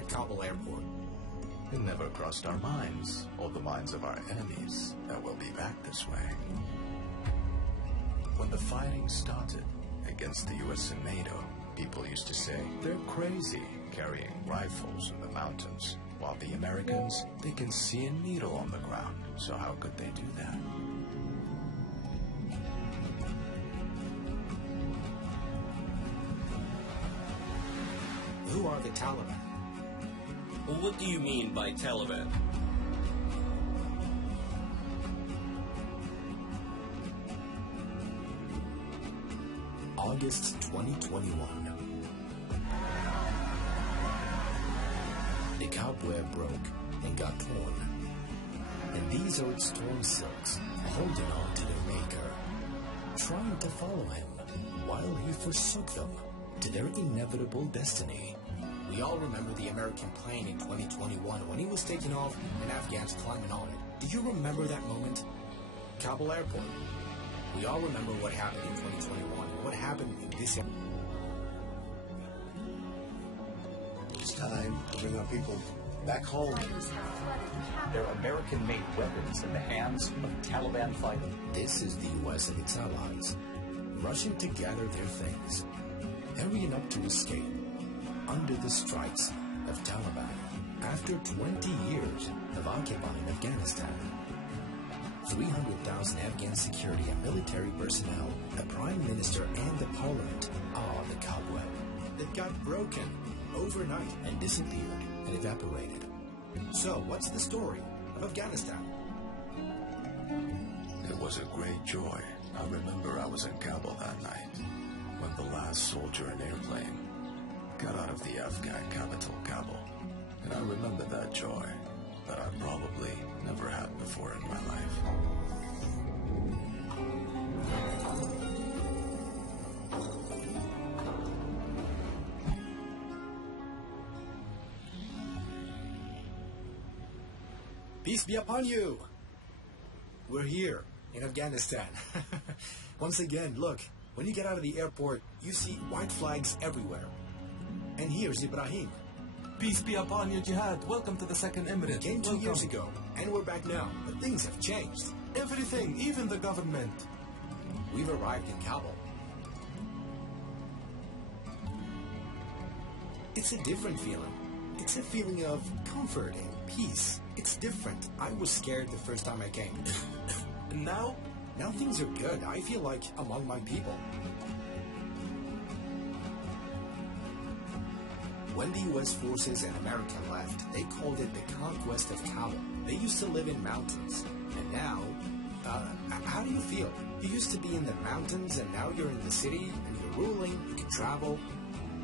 at Kabul airport. It never crossed our minds, or the minds of our enemies, that we'll be back this way. When the fighting started against the US and NATO, people used to say they're crazy carrying rifles in the mountains, while the Americans, they can see a needle on the ground, so how could they do that? Who are the Taliban? Well, what do you mean by Taliban? August 2021. The cobweb broke and got torn. And these are its torn silks, holding on to their maker, trying to follow him while he forsook them to their inevitable destiny. We all remember the American plane in 2021 when he was taking off and Afghans climbing on it. Do you remember that moment? Kabul airport. We all remember what happened in 2021. What happened in this area. It's time to bring our people back home. They're American-made weapons in the hands of Taliban fighters. This is the U.S. and its allies, rushing to gather their things, hurrying up to escape under the strikes of Taliban after 20 years of occupying Afghanistan. 300,000 Afghan security and military personnel, the Prime Minister and the Parliament are the cobweb that got broken overnight and disappeared and evaporated. So, what's the story of Afghanistan? It was a great joy. I remember I was in Kabul that night when the last soldier in airplane got out of the Afghan capital, Kabul. And I remember that joy that I probably never had before in my life. Peace be upon you! We're here in Afghanistan. Once again, look, when you get out of the airport, you see white flags everywhere. And here's Ibrahim. Peace be upon you, Jihad. Welcome to the second Emirate. We came 2 years ago, and we're back now. But things have changed. Everything, even the government. We've arrived in Kabul. It's a different feeling. It's a feeling of comfort and peace. It's different. I was scared the first time I came. And now? Now things are good. I feel like among my people. When the U.S. forces and America left, they called it the conquest of Kabul. They used to live in mountains. And now, how do you feel? You used to be in the mountains and now you're in the city and you're ruling, you can travel.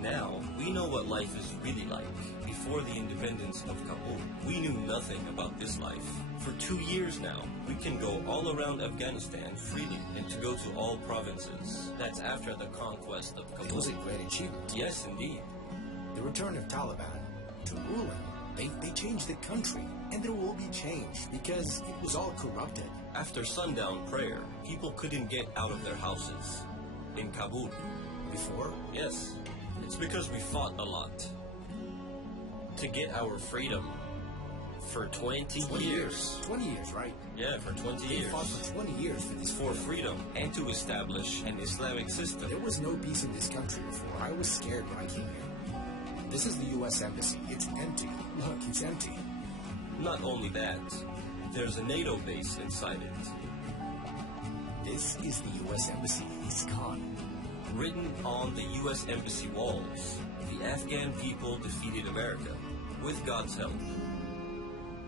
Now, we know what life is really like. Before the independence of Kabul, we knew nothing about this life. For 2 years now, we can go all around Afghanistan freely and to go to all provinces. That's after the conquest of Kabul. It was a great achievement. Yes, indeed. The return of Taliban to ruling, they changed the country. And there will be change because it was all corrupted. After sundown prayer, people couldn't get out of their houses. In Kabul. Before? Yes. It's because we fought a lot. To get our freedom. For 20 years. 20 years, right? Yeah, for 20 years. They fought for 20 years for this for freedom and to establish an Islamic system. There was no peace in this country before. I was scared when I came here. This is the U.S. Embassy. It's empty. Look, it's empty. Not only that, there's a NATO base inside it. This is the U.S. Embassy. It's gone. Written on the U.S. Embassy walls, the Afghan people defeated America, with God's help.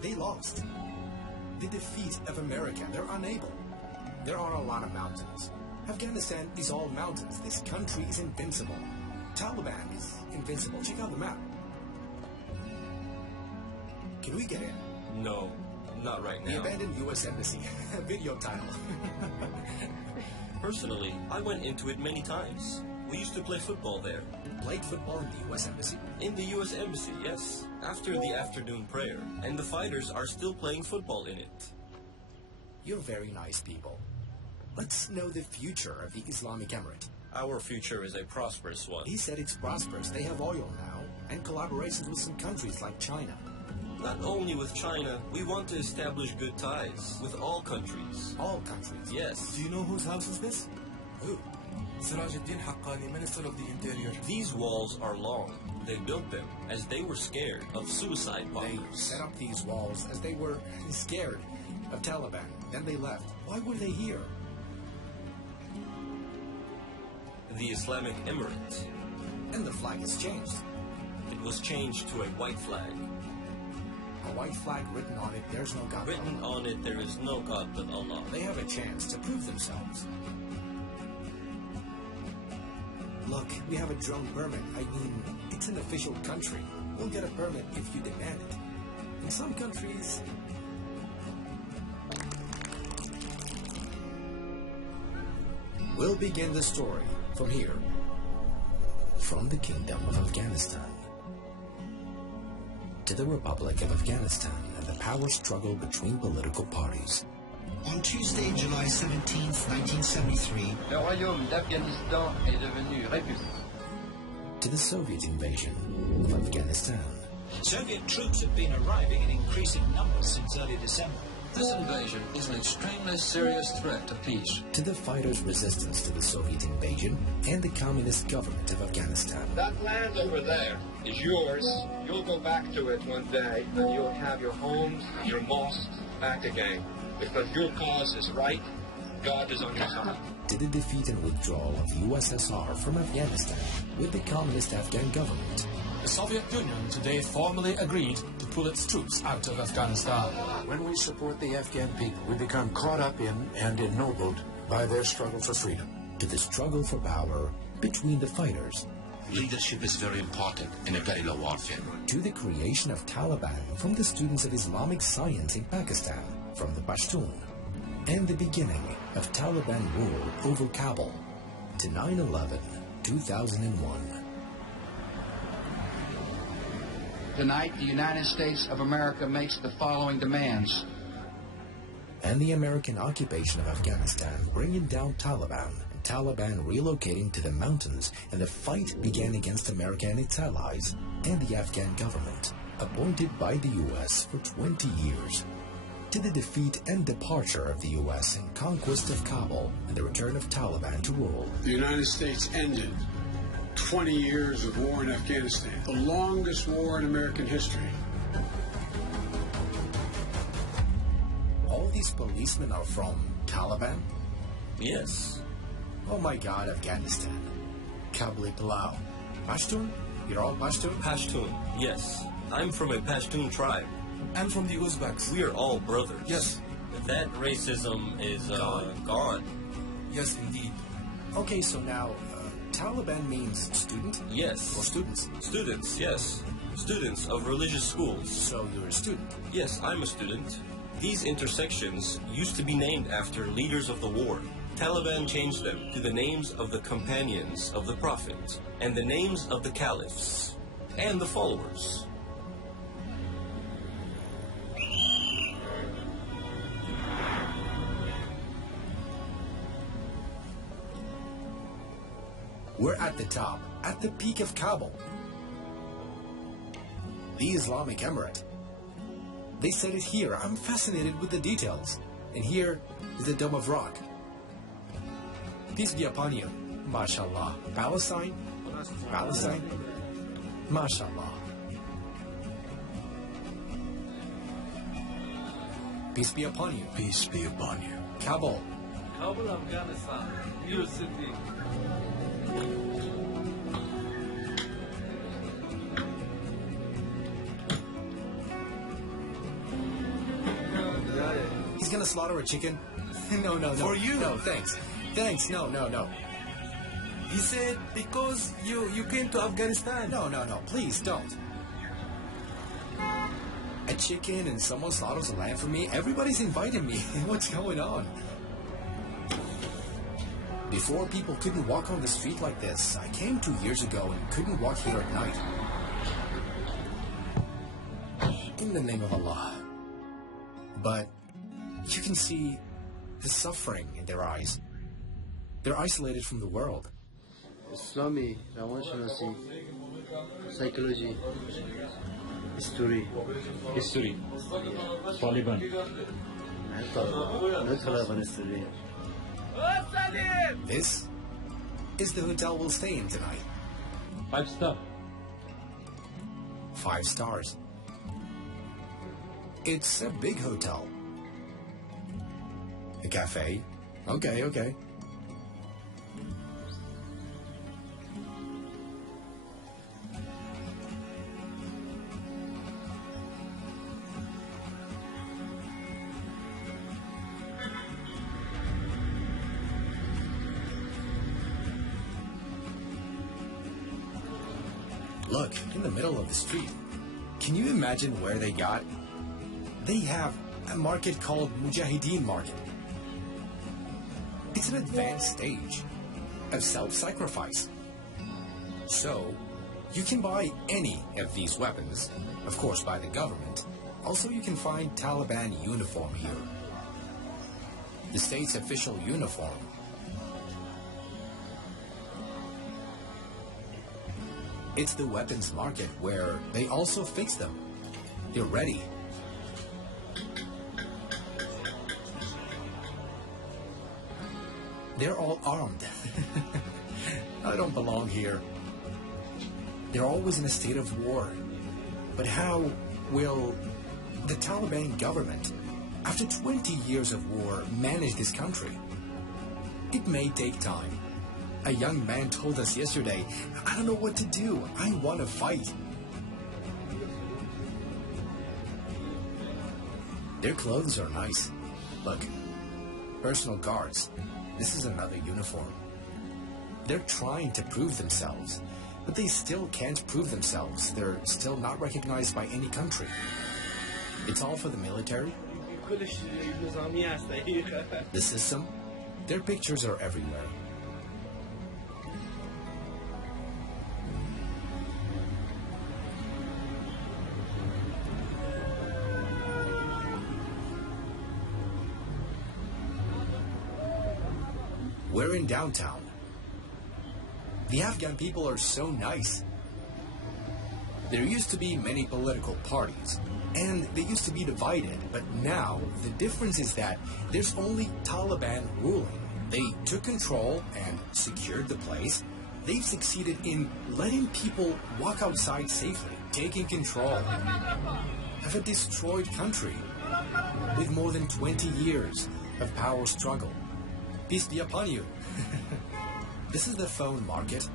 They lost. The defeat of America. They're unable. There are a lot of mountains. Afghanistan is all mountains. This country is invincible. Taliban is invincible. Check out the map. Can we get in? No, not right now. The abandoned U.S. Embassy. Video title. Personally, I went into it many times. We used to play football there. Played football in the U.S. Embassy? In the U.S. Embassy, yes. After the afternoon prayer. And the fighters are still playing football in it. You're very nice people. Let's know the future of the Islamic Emirate. Our future is a prosperous one. He said it's prosperous. They have oil now, and collaborations with some countries like China. Not only with China, we want to establish good ties with all countries. All countries? Yes. Do you know whose house is this? Who? Sirajuddin Haqqani, Minister of the Interior. These walls are long. They built them as they were scared of suicide They bombers. set up these walls as they were scared of Taliban. Then they left. Why were they here? The Islamic Emirate. And the flag has changed. It was changed to a white flag. A white flag written on it, there's no God. Written on it, there is no God but Allah. They have a chance to prove themselves. Look, we have a drone permit. I mean, it's an official country. We'll get a permit if you demand it. In some countries... We'll begin the story from here. From the Kingdom of Afghanistan to the Republic of Afghanistan and the power struggle between political parties. On Tuesday, July 17th, 1973, Le royaume d'Afghanistan est devenu république. To the Soviet invasion of Afghanistan. Soviet troops have been arriving in increasing numbers since early December. This invasion is an extremely serious threat to peace. To the fighters' resistance to the Soviet invasion and the communist government of Afghanistan. That land over there is yours. You'll go back to it one day and you'll have your homes and your mosques back again. Because your cause is right, God is on your side. To the defeat and withdrawal of USSR from Afghanistan with the communist Afghan government. The Soviet Union today formally agreed to pull its troops out of Afghanistan. When we support the Afghan people, we become caught up in and ennobled by their struggle for freedom. To the struggle for power between the fighters. Leadership is very important in a guerrilla warfare. To the creation of Taliban from the students of Islamic science in Pakistan, from the Pashtun. And the beginning of Taliban rule over Kabul. To 9/11, 2001. Tonight, the United States of America makes the following demands. And the American occupation of Afghanistan bringing down Taliban. Taliban relocating to the mountains, and the fight began against America and its allies and the Afghan government, appointed by the U.S. for 20 years. To the defeat and departure of the U.S. and conquest of Kabul and the return of Taliban to rule. The United States ended 20 years of war in Afghanistan, the longest war in American history. All these policemen are from Taliban? Yes. Oh my God, Afghanistan. Kabuli Palau. Pashtun? You're all Pashtun? Pashtun, yes. I'm from a Pashtun tribe. And from the Uzbeks. We are all brothers. Yes. That racism is gone. Yes, indeed. Okay, so now, Taliban means student? Yes. Or students? Students, yes. Students of religious schools. So you're a student? Yes, I'm a student. These intersections used to be named after leaders of the war. Taliban changed them to the names of the companions of the Prophet and the names of the caliphs and the followers. We're at the top, at the peak of Kabul. The Islamic Emirate. They said it here. I'm fascinated with the details. And here is the Dome of Rock. Peace be upon you. MashaAllah. Palestine? Palestine? MashaAllah. Peace be upon you. Peace be upon you. Kabul. Kabul, Afghanistan. New city. He's gonna slaughter a chicken? No. For you. No, thanks. Thanks, no. He said because you came to Afghanistan. No, please don't. A chicken and someone slaughters a lamb for me? Everybody's inviting me. What's going on? Before, people couldn't walk on the street like this. I came 2 years ago and couldn't walk here at night. In the name of Allah. But you can see the suffering in their eyes. They're isolated from the world. اسلامی روانشناسی Psychology. History. History. Taliban. No Taliban history. This is the hotel we'll stay in tonight. 5-star. 5 stars. It's a big hotel. A cafe. Okay, okay. Look, in the middle of the street. Can you imagine where they got? They have a market called Mujahideen Market. It's an advanced stage of self-sacrifice. So, you can buy any of these weapons, of course by the government. Also, you can find Taliban uniform here. The state's official uniform. It's the weapons market where they also fix them. They're ready. They're all armed. I don't belong here. They're always in a state of war. But how will the Taliban government, after 20 years of war, manage this country? It may take time. A young man told us yesterday, I don't know what to do. I want to fight. Their clothes are nice. Look, personal guards. This is another uniform. They're trying to prove themselves, but they still can't prove themselves. They're still not recognized by any country. It's all for the military. The system, their pictures are everywhere. We're in downtown. The Afghan people are so nice. There used to be many political parties, and they used to be divided, but now the difference is that there's only Taliban ruling. They took control and secured the place. They've succeeded in letting people walk outside safely, taking control of a destroyed country with more than 20 years of power struggle. Peace be upon you. This is the phone market.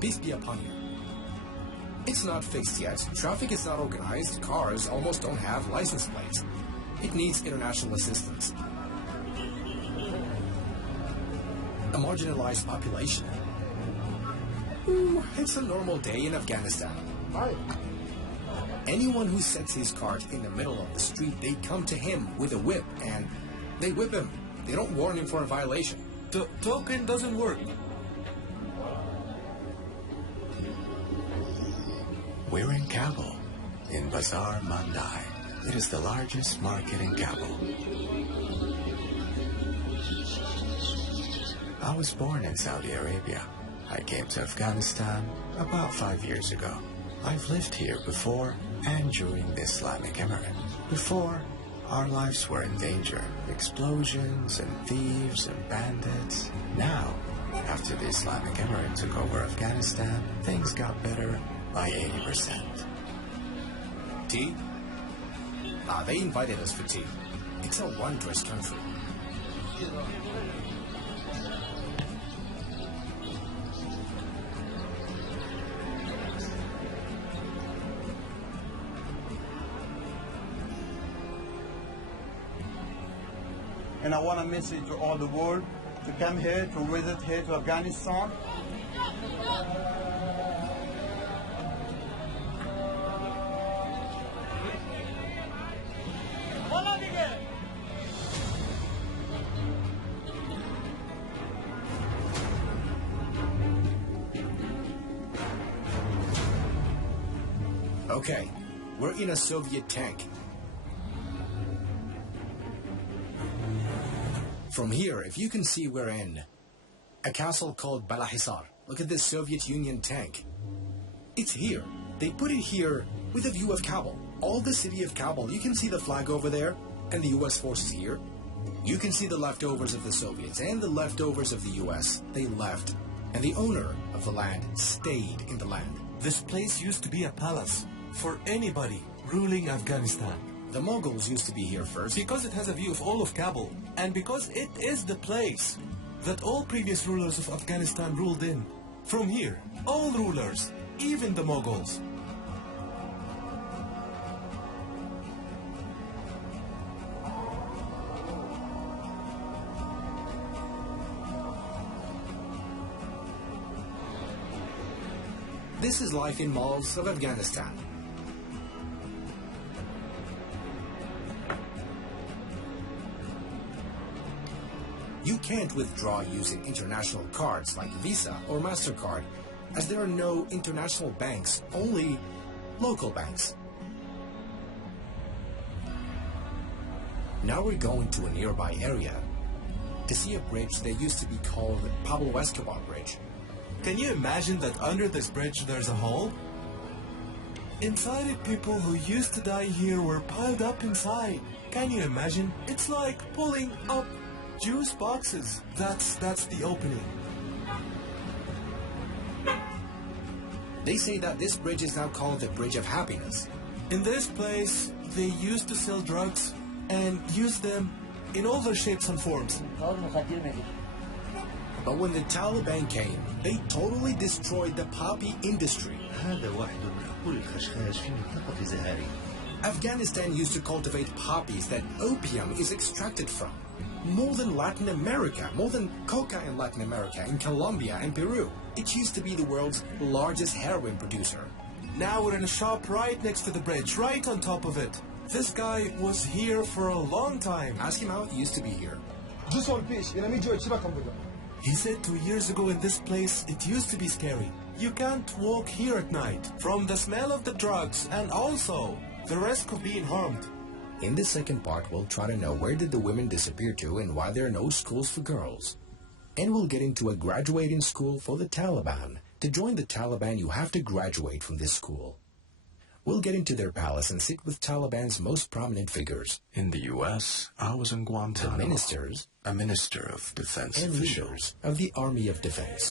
Peace be upon you. It's not fixed yet. Traffic is not organized. Cars almost don't have license plates. It needs international assistance. A marginalized population. Ooh, it's a normal day in Afghanistan. Hi. Anyone who sets his cart in the middle of the street, they come to him with a whip and they whip him. They don't warn him for a violation. Token doesn't work. We're in Kabul, in Bazaar Mandai. It is the largest market in Kabul. I was born in Saudi Arabia. I came to Afghanistan about 5 years ago. I've lived here before and during the Islamic Emirate. Before, our lives were in danger. Explosions and thieves and bandits. Now, after the Islamic Emirate took over Afghanistan, things got better by 80%. Tea? They invited us for tea. It's a wondrous country. And I want a message to all the world to come here, to visit here to Afghanistan. Okay, we're in a Soviet tank. From here, if you can see, we're in A castle called Balahisar. Look at this Soviet Union tank. It's here. They put it here with a view of Kabul. All the city of Kabul. You can see the flag over there and the U.S. forces here. You can see the leftovers of the Soviets and the leftovers of the U.S. They left, and the owner of the land stayed in the land. This place used to be a palace for anybody ruling Afghanistan. The Mughals used to be here first. Because it has a view of all of Kabul, and because it is the place that all previous rulers of Afghanistan ruled in. From here, all rulers, even the Mughals. This is life in malls of Afghanistan. You can't withdraw using international cards like Visa or MasterCard, as there are no international banks, only local banks. Now we're going to a nearby area to see a bridge that used to be called Pablo Escobar Bridge. Can you imagine that under this bridge there's a hole? Inside it, people who used to die here were piled up inside. Can you imagine? It's like pulling up juice boxes. That's the opening. They say that this bridge is now called the Bridge of Happiness. In this place, they used to sell drugs and use them in all their shapes and forms. But when the Taliban came, they totally destroyed the poppy industry. Afghanistan used to cultivate poppies that opium is extracted from. More than Latin America, more than coca in Latin America, in Colombia and Peru. It used to be the world's largest heroin producer. Now we're in a shop right next to the bridge, right on top of it. This guy was here for a long time. Ask him how it used to be here. He said 2 years ago in this place, it used to be scary. You can't walk here at night from the smell of the drugs and also the risk of being harmed. In the second part, we'll try to know where did the women disappear to and why there are no schools for girls. And we'll get into a graduating school for the Taliban. To join the Taliban, you have to graduate from this school. We'll get into their palace and sit with Taliban's most prominent figures. In the U.S., I was in Guantanamo. The ministers, a minister of defense and official. leaders of the Army of Defense.